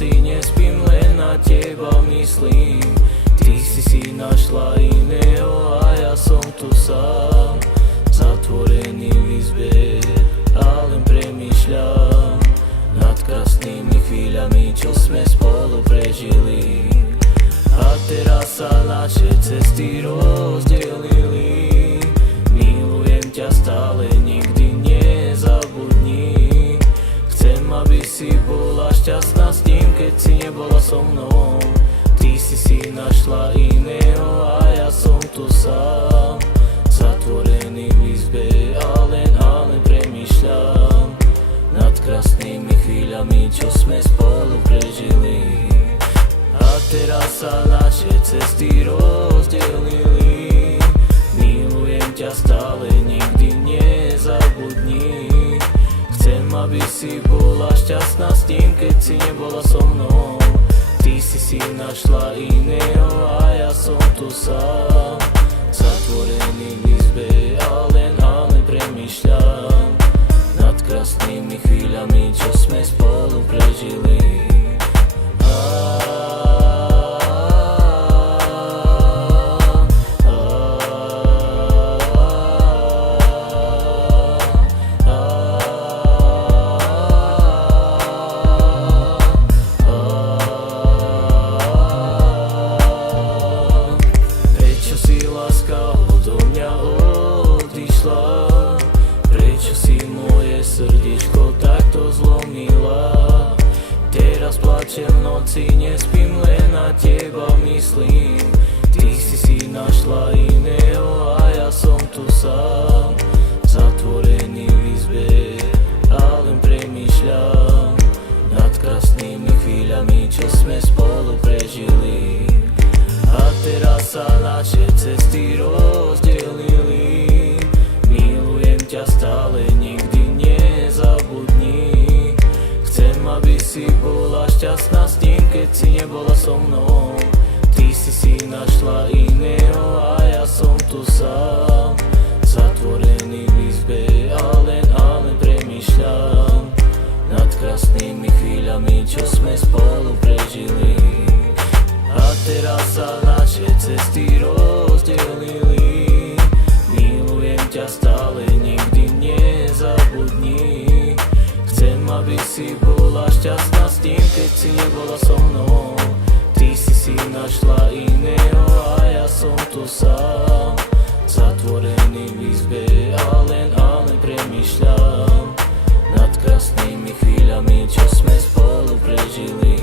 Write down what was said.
noci nespím, len na teba myslím. Ty si našla iného a ja som tu sám, zatvorený v izbe a len premýšľam nad krásnymi chvíľami, čo sme spolu prežili. A teraz sa naše cesty rozdelili. Milujem ťa stále, nikdy nezabudni. Chcem, aby si bola šťastná s tým, keď si nebola so mnou. Ty si našla iného a ja som tu sám, zatvorený v izbe a len premýšľam nad krásnymi chvíľami, čo sme spolu prežili. A teraz sa naše cesty rozdelili. Milujem ťa stále, nikdy nezabudni. Chcem, aby si bola šťastná s tým, keď si nebola so mnou. Ty si našla iného a ja som tu sám, zatvorený v izbe a len premýšľam nad krásnymi chvíľami, čo sme spolu prežili. Prečo si moje srdiečko takto zlomila? Teraz plačem v noci, nespím, len na teba myslím. Ty si našla iného a ja som tu sám, zatvorený v izbe a len premýšľam nad krásnymi chvíľami, čo sme spolu prežili. A teraz sa naše cesty rozdelili. Milujem ťa stále, nikdy nezabudni. Chcem, aby si bola šťastná s tým, keď si nebola so mnou. Ty si našla iného a ja som tu sám, zatvorený v izbe a len premýšľam nad krásnymi chvíľami, čo sme spolu prežili. A teraz sa naše cesty rozdelili. Milujem ťa stále, nikdy nezabudni. Chcem, aby si bola šťastná s tým, keď si nebola so mnou. Ty si našla iného a ja som tu sám, zatvorený v izbe a len premýšľam nad krásnymi chvíľami, čo sme spolu prežili.